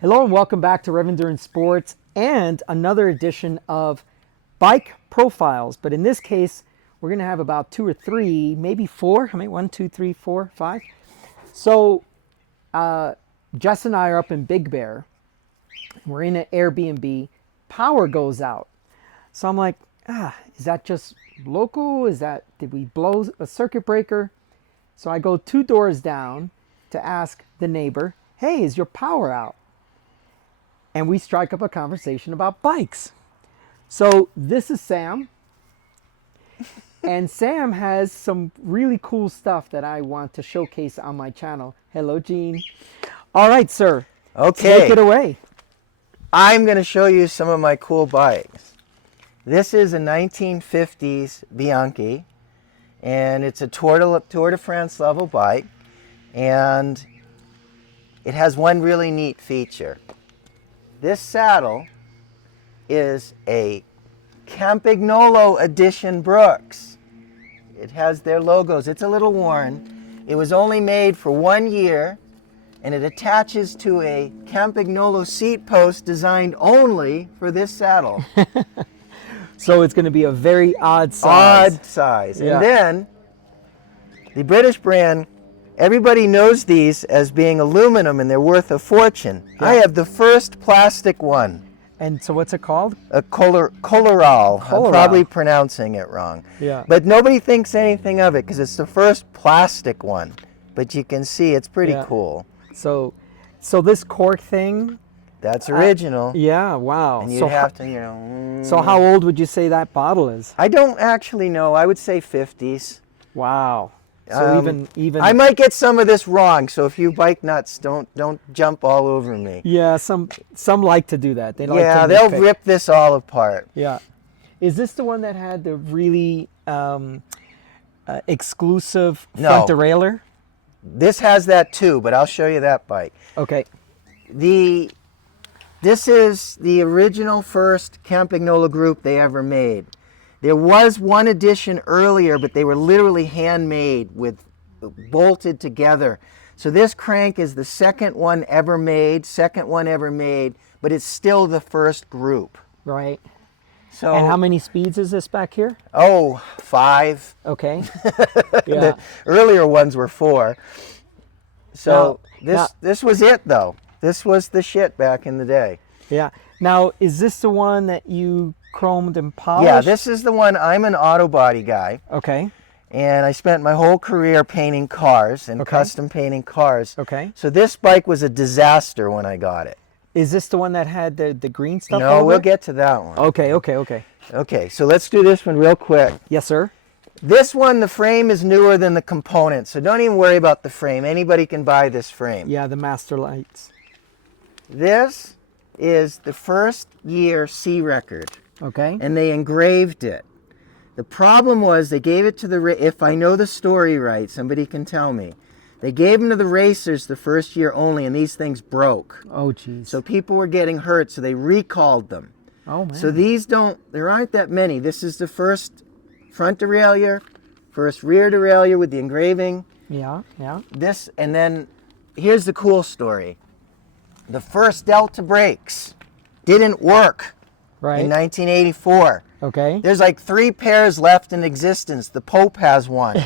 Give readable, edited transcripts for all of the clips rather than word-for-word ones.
Hello and welcome back to Rev Endurance Sports and another edition of Bike Profiles. But in this case, we're going to have about 2 or 3, maybe 4. How many? 1, 2, 3, 4, 5. So Jess and I are up in Big Bear. We're in an Airbnb. Power goes out. So I'm like, is that just local? Did we blow a circuit breaker? So I go 2 doors down to ask the neighbor, hey, is your power out? And we strike up a conversation about bikes. So this is Sam. And Sam has some really cool stuff that I want to showcase on my channel. Hello, Gene. All right, sir. Okay. Take it away. I'm going to show you some of my cool bikes. This is a 1950s Bianchi, and it's a Tour de France level bike, and it has one really neat feature. This saddle is a Campagnolo edition Brooks. It has their logos. It's a little worn. It was only made for 1 year, and it attaches to a Campagnolo seat post designed only for this saddle. So it's going to be a very odd size. Odd size. Yeah. And then the British brand, everybody knows these as being aluminum and they're worth a fortune. Yeah. I have the first plastic one. And so what's it called? A Coloral. I'm probably pronouncing it wrong. Yeah. But nobody thinks anything of it because it's the first plastic one. But you can see it's pretty cool. So this cork thing. That's original. Yeah, wow. And you So have to, you know. So how old would you say that bottle is? I don't actually know. I would say 50s. Wow. So even I might get some of this wrong, so if you bike nuts, don't jump all over me. Yeah, some like to do that. They like Yeah, to they'll nitpick. rip this all apart. Yeah. Is this the one that had the really exclusive front derailleur? This has that too, but I'll show you that bike. Okay. This is the original first Campagnolo group they ever made. There was one edition earlier, but they were literally handmade with bolted together. So this crank is the second one ever made, but it's still the first group. Right. So, and how many speeds is this back here? Oh, 5. Okay. Yeah. The earlier ones were 4. So this was it though. This was the shit back in the day. Yeah. Now, is this the one that you chromed and polished? Yeah, this is the one. I'm an auto body guy. Okay. And I spent my whole career painting cars and custom painting cars. Okay. So this bike was a disaster when I got it. Is this the one that had the green stuff? No, we'll get to that one. Okay. Okay, so let's do this one real quick. Yes, sir. This one, the frame is newer than the components, so don't even worry about the frame. Anybody can buy this frame. Yeah, the Master Lights. This is the first year C record. Okay. And they engraved it. The problem was they gave it to if I know the story right, somebody can tell me. They gave them to the racers the first year only, and these things broke. Oh, geez. So people were getting hurt, so they recalled them. Oh, man. So there aren't that many. This is the first front derailleur, first rear derailleur with the engraving. Yeah. This, and then here's the cool story. The first Delta brakes didn't work in 1984. Okay. There's like 3 pairs left in existence. The Pope has one.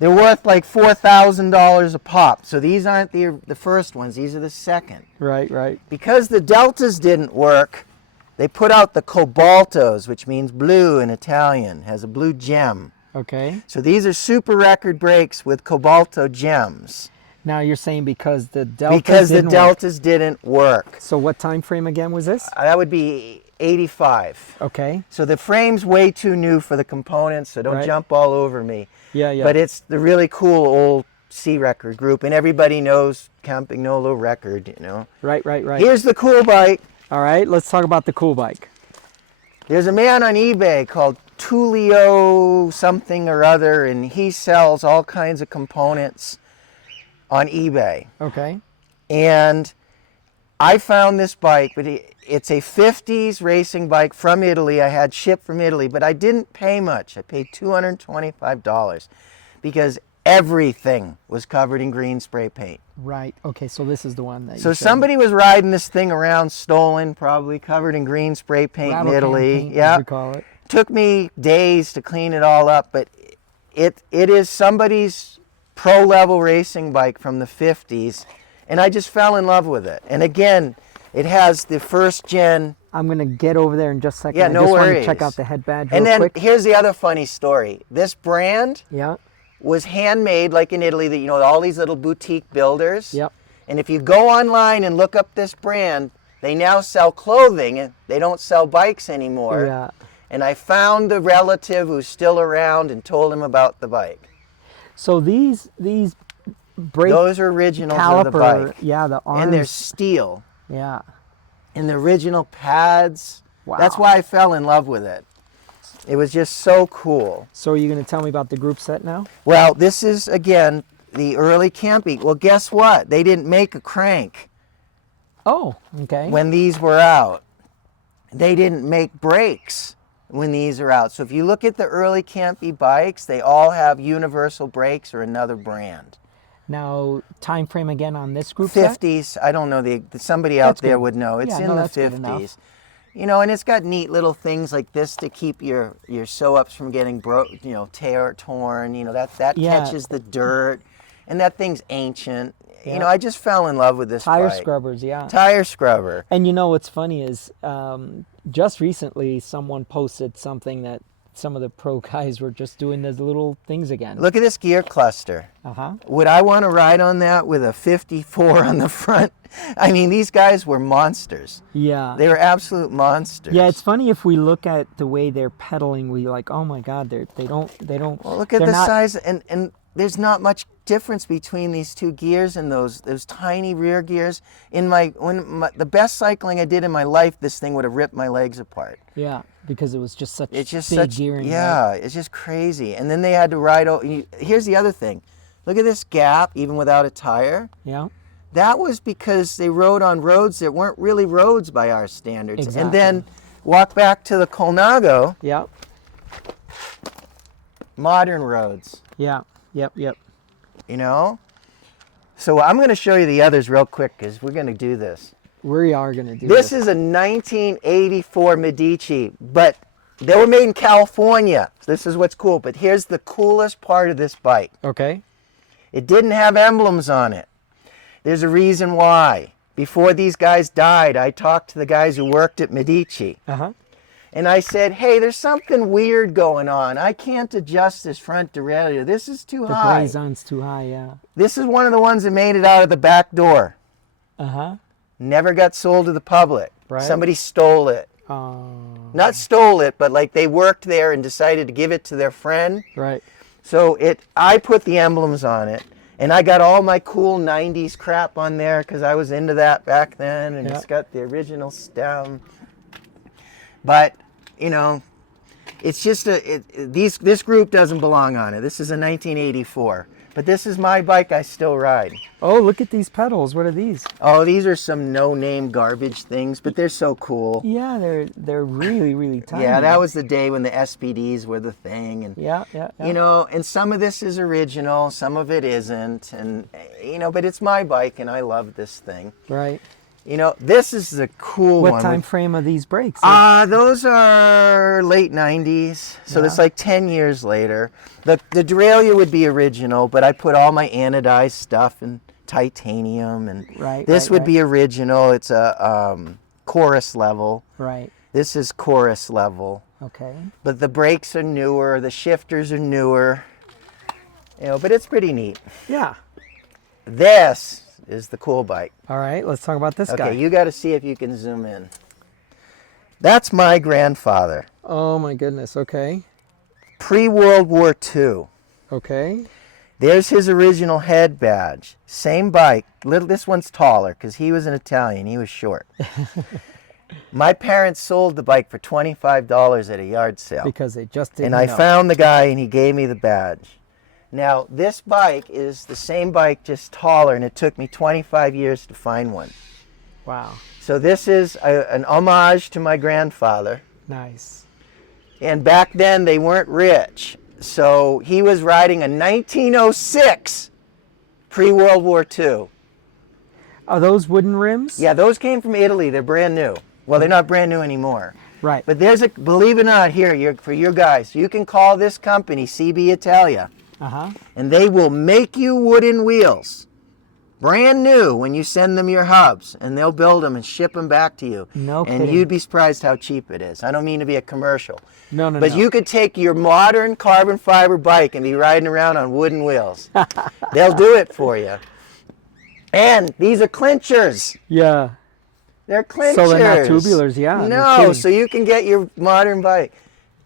They're worth like $4,000 a pop. So these aren't the first ones. These are the second. Right. Because the Deltas didn't work, they put out the Cobaltos, which means blue in Italian, has a blue gem. Okay. So these are super record brakes with Cobalto gems. Now you're saying because the Deltas didn't work. So what time frame again was this? That would be 85. Okay. So the frame's way too new for the components, so don't jump all over me. Yeah. But it's the really cool old C record group, and everybody knows Campagnolo record, you know. Right. Here's the cool bike. All right, let's talk about the cool bike. There's a man on eBay called Tullio something or other, and he sells all kinds of components on eBay. Okay. And I found this bike, but it's a 50s racing bike from Italy. I had shipped from Italy, but I didn't pay much. I paid $225 because everything was covered in green spray paint. Right. Okay, so this is the one that So you showed me. somebody was riding this thing around, stolen, probably covered in green spray paint Rattle in can Italy. paint, as Yeah. we call it. Took me days to clean it all up, but it is somebody's pro level racing bike from the 50s, and I just fell in love with it. And again, it has the first gen. I'm going to get over there in just a second. Yeah, I no just want worries. to check out the head badge And real then quick. here's the other funny story. This brand Yeah. was handmade like in Italy, that all these little boutique builders. Yep. And if you go online and look up this brand, they now sell clothing and they don't sell bikes anymore. Yeah. And I found the relative who's still around and told him about the bike. So these brake Those are originals caliper, of the bike. yeah, the arms. And they're steel. Yeah. And the original pads. Wow. That's why I fell in love with it. It was just so cool. So are you going to tell me about the group set now? Well, this is, again, the early Campy. Well, guess what? They didn't make a crank Oh, okay. when these were out. They didn't make brakes when these are out. So if you look at the early Campy bikes, they all have Universal Brakes or another brand. Now, time frame again on this group set? 50s, I don't know, somebody out That's there good. would know. It's Yeah, in no, the that's good enough. 50s. And it's got neat little things like this to keep your sew-ups from getting torn. That Yeah. catches the dirt. And that thing's ancient. Yeah. I just fell in love with this Tire bike. scrubbers, yeah. Tire scrubber. And what's funny is just recently someone posted something that some of the pro guys were just doing those little things again. Look at this gear cluster. Uh-huh. Would I want to ride on that with a 54 on the front? I mean, these guys were monsters. Yeah. They were absolute monsters. Yeah, it's funny if we look at the way they're pedaling, we like, oh my God, they don't. Well, look at they're the not- size, and there's not much difference between these two gears and those tiny rear gears. The best cycling I did in my life, this thing would have ripped my legs apart. Yeah, because it was just such It's just big gearing. yeah, Right? it's just crazy. And then they had to ride. Here's the other thing. Look at this gap, even without a tire. Yeah. That was because they rode on roads that weren't really roads by our standards. Exactly. And then walk back to the Colnago, Yeah. modern roads. Yeah. Yep. So I'm going to show you the others real quick because we're going to do this. We are going to do This this. is a 1984 Medici, but they were made in California. This is what's cool. But here's the coolest part of this bike. Okay. It didn't have emblems on it. There's a reason why. Before these guys died, I talked to the guys who worked at Medici. Uh-huh. And I said, hey, there's something weird going on. I can't adjust this front derailleur. This is too The high. Glazon's too high, yeah. This is one of the ones that made it out of the back door. Uh-huh. Never got sold to the public. Right. Somebody stole it. Not stole it, but like they worked there and decided to give it to their friend. Right. So I put the emblems on it. And I got all my cool 90s crap on there because I was into that back then. And It's got the original stem. But, it's just this group doesn't belong on it. This is a 1984. But this is my bike I still ride. Oh, look at these pedals. What are these? Oh, these are some no-name garbage things, but they're so cool. Yeah, they're really, really tiny. Yeah, that was the day when the SPDs were the thing. And Yeah. and some of this is original, some of it isn't. And, but it's my bike and I love this thing. Right. This is the cool one. What time frame are these brakes? Those are late 90s, so Yeah. that's like 10 years later. The derailleur would be original, but I put all my anodized stuff in titanium, and Right, this right, would right. be original. It's a chorus level. Right. This is chorus level, Okay. but the brakes are newer, the shifters are newer, but it's pretty neat. Yeah. This is the cool bike. All right, let's talk about this guy. Okay, you got to see if you can zoom in. That's my grandfather. Oh my goodness. Okay. Pre-World War II. Okay. There's his original head badge. Same bike. This one's taller because he was an Italian. He was short. My parents sold the bike for $25 at a yard sale. Because they just didn't And I know. found the guy and he gave me the badge. Now, this bike is the same bike, just taller, and it took me 25 years to find one. Wow. So this is an homage to my grandfather. Nice. And back then, they weren't rich. So he was riding a 1906 pre-World War II. Are those wooden rims? Yeah, those came from Italy. They're brand new. Well, they're not brand new anymore. Right. But there's a, believe it or not, here, for your guys, you can call this company CB Italia, Uh-huh. and they will make you wooden wheels. Brand new when you send them your hubs, and they'll build them and ship them back to you. No and kidding. you'd be surprised how cheap it is. I don't mean to be a commercial. No, But you could take your modern carbon fiber bike and be riding around on wooden wheels. They'll do it for you. And these are clinchers. Yeah. They're clinchers. So they're not tubulars, yeah. No, so you can get your modern bike.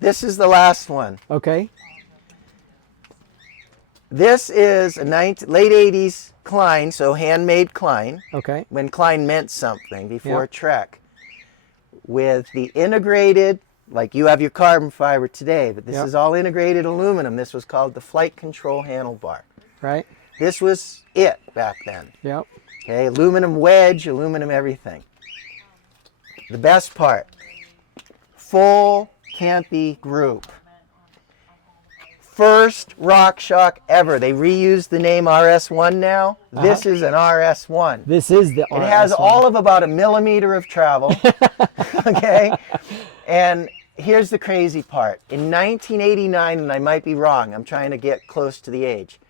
This is the last one. Okay. This is a late 80s Klein, so handmade Klein. Okay. When Klein meant something before Yeah. Trek. With the integrated, like you have your carbon fiber today, but this Yep. is all integrated aluminum. This was called the flight control handlebar. Right. This was it back then. Yep. Okay, aluminum wedge, aluminum everything. The best part, full campy group. First RockShox ever. They reused the name RS1 now. This is an RS1. This is the It has all of about 1 millimeter of travel. Okay? And here's the crazy part. In 1989, and I might be wrong, I'm trying to get close to the age.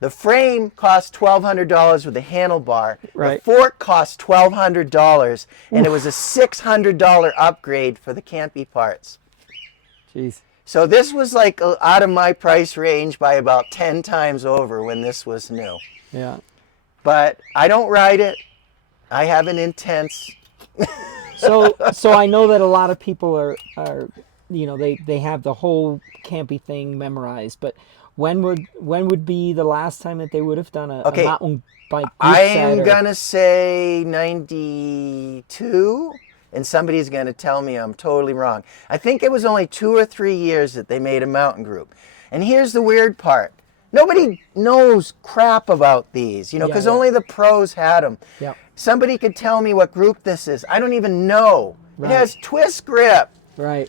The frame cost $1,200 with a handlebar. Right. The fork cost $1,200, and it was a $600 upgrade for the campy parts. Jeez. So this was like out of my price range by about 10 times over when this was new. Yeah. But I don't ride it. I have an intense. So I know that a lot of people are you know, they have the whole campy thing memorized, but when would be the last time that they would have done a mountain bike group set? I'm gonna say 92, and somebody's gonna tell me I'm totally wrong. I think it was only 2 or 3 years that they made a mountain group. And here's the weird part. Nobody knows crap about these, you know, because only the pros had them. Yeah. Somebody could tell me what group this is. I don't even know. Right. It has twist grip. Right.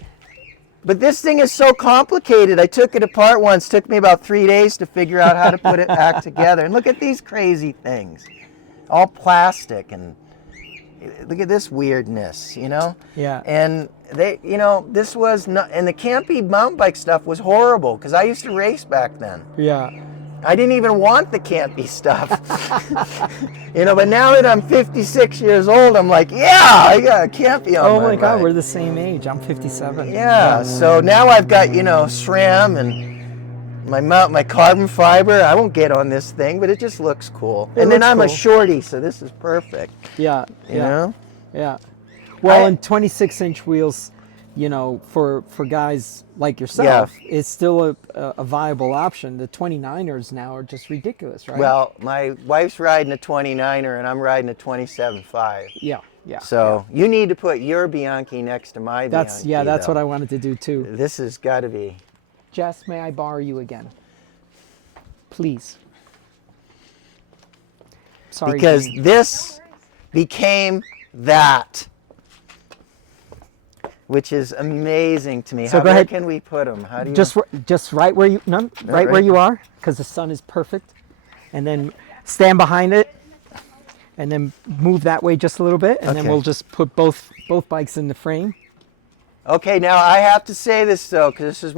But this thing is so complicated. I took it apart once. Took me about 3 days to figure out how to put it back together. And look at these crazy things. All plastic, and look at this weirdness, you know? Yeah. And they, you know, this was not, and the campy mountain bike stuff was horrible because I used to race back then. Yeah. I didn't even want the campy stuff. You know, but now that I'm 56 years old, I'm like, yeah, I got a campy on Oh my my God, bike. we're the same age. I'm 57. Yeah, so now I've got, you know, SRAM and my carbon fiber. I won't get on this thing, but it just looks cool. It And then looks I'm a cool. shorty, so this is perfect. Yeah. You know? Yeah. Well, and 26-inch wheels, you know, for guys like yourself, it's still a viable option. The 29ers now are just ridiculous, right? Well, my wife's riding a 29er and I'm riding a 27.5. Yeah. Yeah. So you need to put your Bianchi next to my Bianchi. That's though. what I wanted to do too. This has got to be. Jess, may I borrow you again? Please. Sorry. Because Jimmy. this became that, which is amazing to me. So go where ahead. can we put them? How do you? Just right where you right where you are, because the sun is perfect, and then stand behind it, and then move that way just a little bit, and then Okay. we'll just put both bikes in the frame. Okay, now I have to say this though, because this is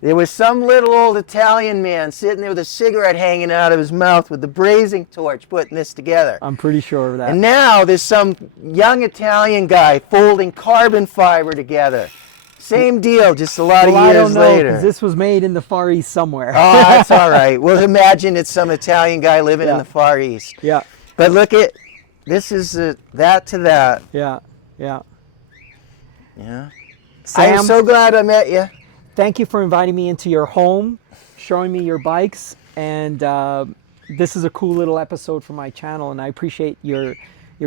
there was some little old Italian man sitting there with a cigarette hanging out of his mouth with the brazing torch putting this together. I'm pretty sure of that. And now there's some young Italian guy folding carbon fiber together. Same deal, just a lot of I years don't know, later. 'cause this was made in the Far East somewhere. Oh, that's all right. Well, imagine it's some Italian guy living in Yeah. the Far East. Yeah. But look at, this is that to that. Yeah. Yeah. Yeah. Sam, I'm so glad I met you. thank you for inviting me into your home, showing me your bikes, and this is a cool little episode for my channel, and I appreciate your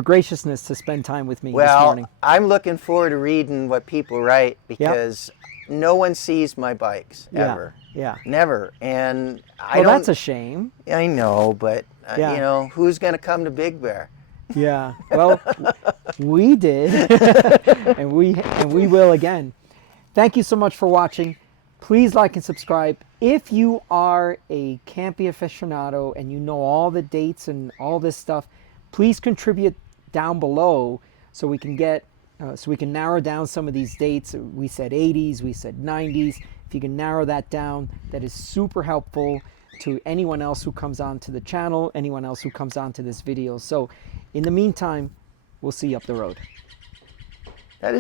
graciousness to spend time with me this morning. Well, I'm looking forward to reading what people write because no one sees my bikes ever. Yeah. Never. And I Well, don't. that's a shame. I know, but Yeah. you know, who's going to come to Big Bear? Yeah. Well, we did, and we will again. Thank you so much for watching. Please like and subscribe. If you are a campy aficionado and you know all the dates and all this stuff, Please contribute down below so we can get so we can narrow down some of these dates. We said 80s, we said 90s. If you can narrow that down, that is super helpful to anyone else who comes onto the channel, anyone else who comes onto this video. So in the meantime, we'll see you up the road.